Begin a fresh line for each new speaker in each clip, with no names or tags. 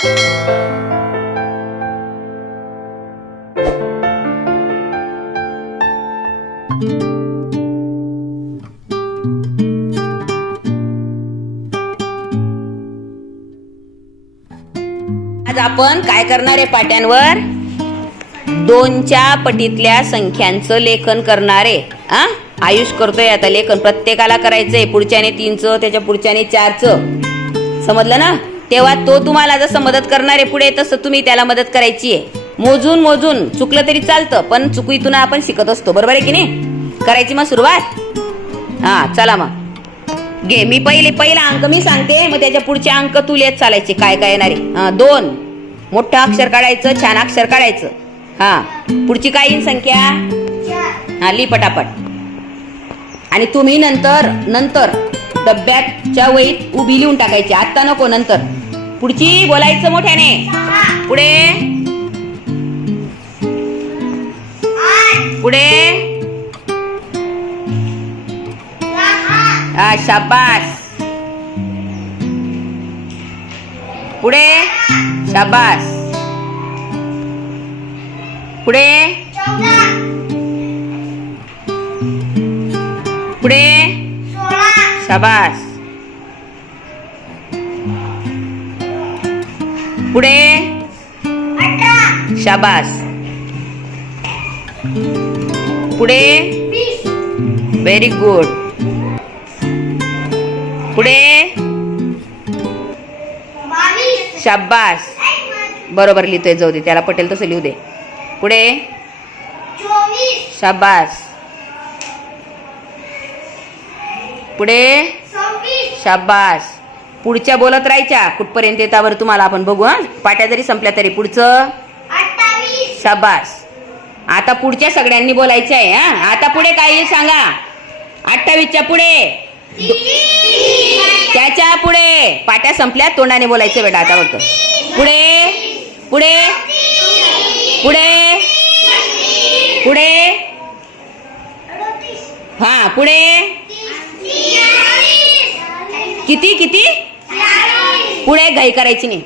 आज आपण काय करणार आहे पाट्यांवर? दोनच्या पटीतल्या संख्यांचं लेखन करणार आहे. आयुष करतोय आता लेखन. प्रत्येकाला करायचंय. पुढच्याने तीनचं त्याच्या पुढच्याने चारचं. समजलं ना? तेव्हा तो तुम्हाला जसं मदत करणार आहे पुढे तसं तुम्ही त्याला मदत करायची आहे मोजून मोजून चुकलं तरी चालतं पण चुकीतून आपण शिकत असतो. बरोबर आहे की नाही? करायची मग सुरुवात? हा चला मग. घे मी पहिले पहिला अंक मी सांगते मग त्याच्या पुढचे अंक तू लिहित चालायचे काय काय येणारे. हा दोन. मोठं अक्षर काढायचं छान अक्षर काढायचं. हा पुढची काय येईल संख्या? हा ली पटापट. आणि तुम्ही नंतर नंतर डब्याच्या वहीत उभी लिहून टाकायची. आत्ता नको नंतर. पुढची बोलायचं मोठ्याने. पुढे. पुढे. शाबास. पुढे. शाबास. पुढे. पुढे. शाबास. पुढे? शाबास. पुढे? व्हेरी गुड पुढे? शाबास. बरोबर लिहितोय जाऊ दे त्याला पटेल तसं लिहू दे. पुढे? शाबास. पुढे? शाबास. पुढच्या बोलत राहायच्या. कुठपर्यंत येतावर तुम्हाला आपण बघू हा? पाट्या जरी संपल्या तरी पुढचं. शाबास. आता पुढच्या सगळ्यांनी बोलायचं आहे हा? आता पुढे काय येईल सांगा? अठ्ठावीसच्या पुढे. त्याच्या पुढे. पाट्या संपल्या तोंडाने बोलायचं बेटा आता फक्त. पुढे. पुढे. पुढे. पुढे. हा पुढे. किती किती? पुढे घाई करायची नाही.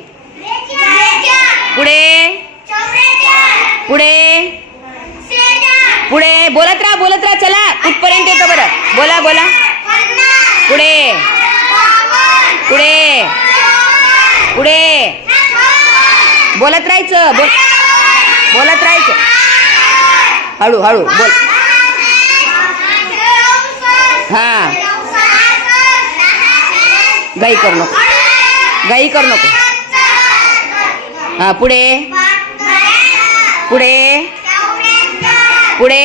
पुढे. पुढे. पुढे. बोलत राहा बोलत राहा चला. कुठपर्यंत येतो बरं. बोला बोला. पुढे. पुढे. पुढे. बोलत राहायचं. बोल. बोलत राहायचं. हळू हळू. बोल. हा. घाई करू नको. गाई कर नको. हा पुढे. पुढे. पुढे.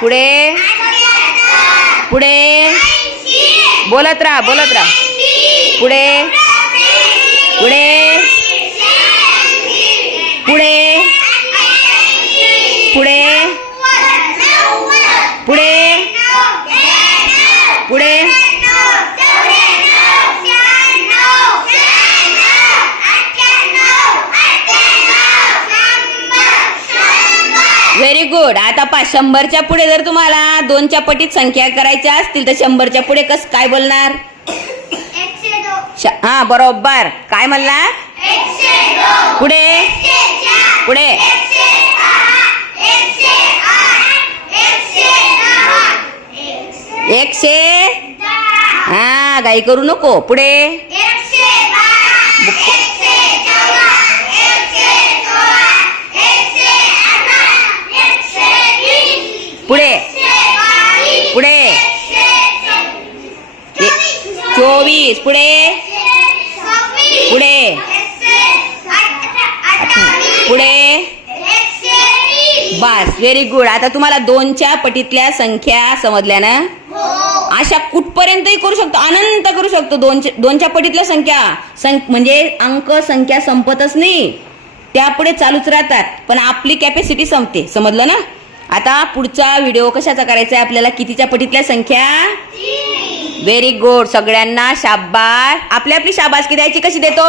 पुढे. पुढे. बोलत राहा बोलत राहा. पुढे. पुढे पुढे पुढे पुढे गुड आता पा शंभरच्या पुढे जर तुम्हाला दोनच्या पटीत संख्या करायच्या असतील तर शंभरच्या पुढे कस काय बोलणार? हा बरोबर. काय म्हणणार पुढे. पुढे. एकशे हा गाई करू नको. पुढे. पुढे. पुढे. चोवीस. पुढे. पुढे. पुढे. बस. व्हेरी गुड आता तुम्हाला दोनच्या पटीतल्या संख्या समजल्या ना? अशा कुठपर्यंतही करू शकतो. अनंत करू शकतो दोनच्या दोनच्या पटीतल्या संख्या. सं म्हणजे अंक संख्या संपतच नाही. त्यापुढे चालूच राहतात. पण आपली कॅपॅसिटी संपते. समजलं ना? आता पुढचा व्हिडिओ कशाचा करायचा आहे? आपल्याला कितीच्या पटीतल्या संख्या? व्हेरी गुड सगळ्यांना शाबास. आपली आपली शाबासकी द्यायची कशी देतो?